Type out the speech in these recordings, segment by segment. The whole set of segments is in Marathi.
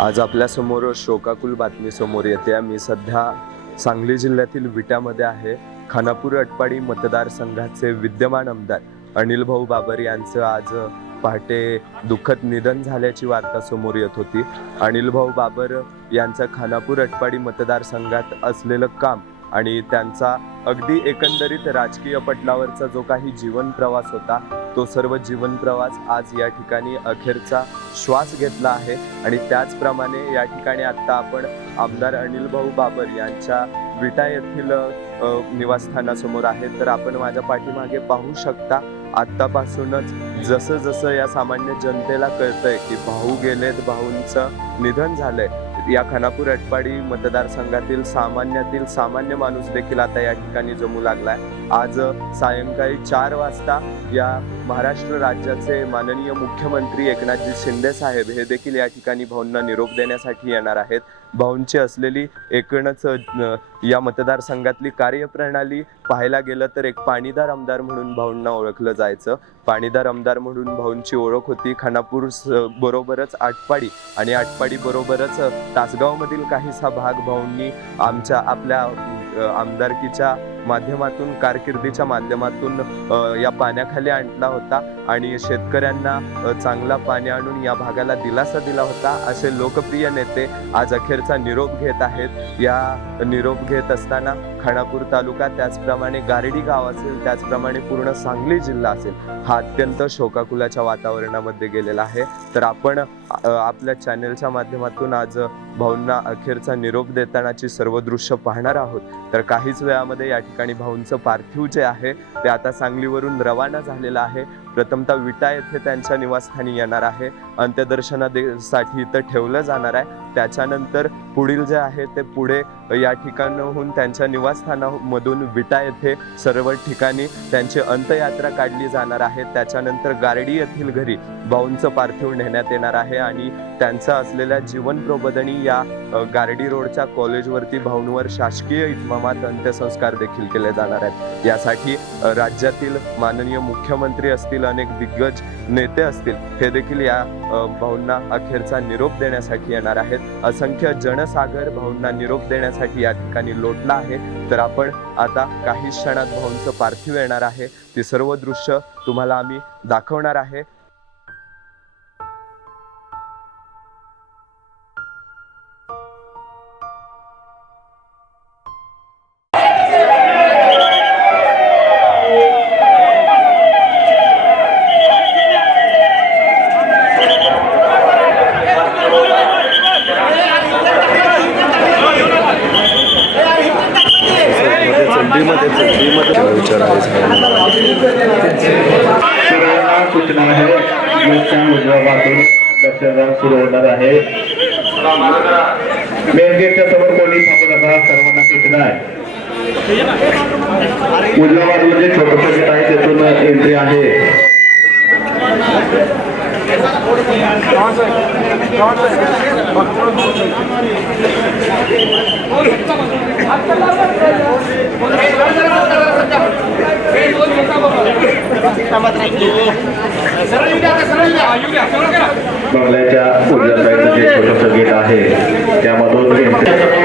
आज आपल्यासमोर शोकाकुल बातमी समोर येते. मी सध्या सांगली जिल्ह्यातील विटामध्ये आहे. खानापूर अटपाडी मतदारसंघाचे विद्यमान आमदार अनिल भाऊ बाबर यांचं आज पहाटे दुःखद निधन झाल्याची वार्ता समोर येत होती. अनिल भाऊ बाबर यांचं खानापूर अटपाडी मतदारसंघात असलेलं काम आणि त्यांचा अगदी एकंदरीत राजकीय पटलावरचा जो काही जीवन प्रवास होता तो सर्व जीवन प्रवास आज या ठिकाणी अखेरचा श्वास घेतला आहे. आणि त्याचप्रमाणे या ठिकाणी आत्ता आपण आमदार अनिल भाऊ बाबर यांच्या विटा येथील निवासस्थानासमोर आहे तर आपण माझ्या पाठीमागे पाहू शकता आत्तापासूनच जसं जसं या सामान्य जनतेला कळतंय की भाऊ गेलेत भाऊंचं निधन झालंय या खानापूर अटपाडी मतदारसंघातील सामान्यातील सामान्य माणूस देखील आता या ठिकाणी जमू लागलाय. आज सायंकाळी चार वाजता या महाराष्ट्र राज्याचे माननीय मुख्यमंत्री एकनाथजी शिंदे साहेब हे देखील या ठिकाणी भाऊंना निरोप देण्यासाठी येणार आहेत. भाऊंची असलेली एकूणच या मतदारसंघातली कार्यप्रणाली पाहायला गेलं तर एक पाणीदार आमदार म्हणून भाऊंना ओळखलं जायचं. पाणीदार आमदार म्हणून भाऊंची ओळख होती. खानापूर स- बरोबरच आटपाडी आणि आटपाडी बरोबरच तासगावमधील काहीसा भाग भाऊंनी आमच्या आपल्या आमदारकीच्या माध्यमातून कारकिर्दीच्या माध्यमातून या पाण्याखाली आणला होता आणि शेतकऱ्यांना चांगला पाणी आणून या भागाला दिलासा दिला होता असे लोकप्रिय नेते आज अखेरचा निरोप घेत आहेत. या निरोप घेत असताना खानापूर तालुका त्याचप्रमाणे गारडी गाव असेल त्याचप्रमाणे पूर्ण सांगली जिल्हा असेल हा अत्यंत शोकाकुलाच्या वातावरणामध्ये गेलेला आहे. तर आपण आपल्या चॅनेलच्या माध्यमातून आज भाऊंना अखेरचा निरोप देतानाची सर्व दृश्य पाहणार आहोत. तर काहीच वेळामध्ये या ठिकाणी भाऊंचं पार्थिव जे आहे ते आता सांगलीवरून रवाना झालेलं आहे. प्रथमतः विटा येथे त्यांच्या निवासस्थानी येणार आहे. अंत्यदर्शनासाठी इथं ठेवलं जाणार आहे. त्याच्यानंतर पुढील जे आहे ते पुढे या ठिकाणाहून त्यांच्या निवासस्थानामधून विटा येथे सर्व ठिकाणी त्यांची अंत्ययात्रा काढली जाणार आहे. त्याच्यानंतर गारडी येथील घरी भाऊंचं पार्थिव नेण्यात येणार आहे आणि त्यांचा असलेल्या जीवन प्रबोधनी या गारडी रोडच्या कॉलेजवरती भाऊंवर शासकीय इतमामात अंत्यसंस्कार देखील केले जाणार आहेत. यासाठी राज्यातील माननीय मुख्यमंत्री असतील अनेक दिग्गज नेते असतील हे देखील या भाऊंना अखेरचा निरोप देण्यासाठी येणार आहेत. असंख्य जनसागर भाऊंना निरोप देण्यासाठी या ठिकाणी लोटला आहे. तर आपण आता काही क्षणात भाऊंचं पार्थिव येणार आहे. ती सर्व दृश्य तुम्हाला आम्ही दाखवणार आहे. सूचना आहे? मुख्याम उजव्यापासून दर्शनदार सुरू होणार आहे. मेन गेटच्या समोर कोणी थांबू नका सर्वांना सूचना आहे. उजव्या बाजूला जे म्हणजे छोटस गेट आहे त्यातून एंट्री आहे. बंगल्याच्या उजव्या साईडचं जे छोटस गेट आहे त्यामधून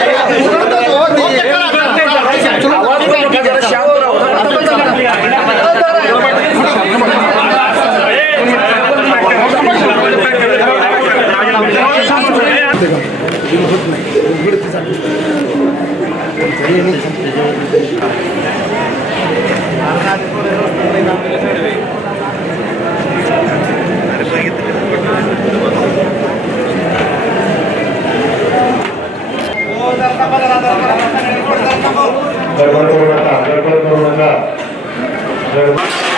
Yeah. Gracias.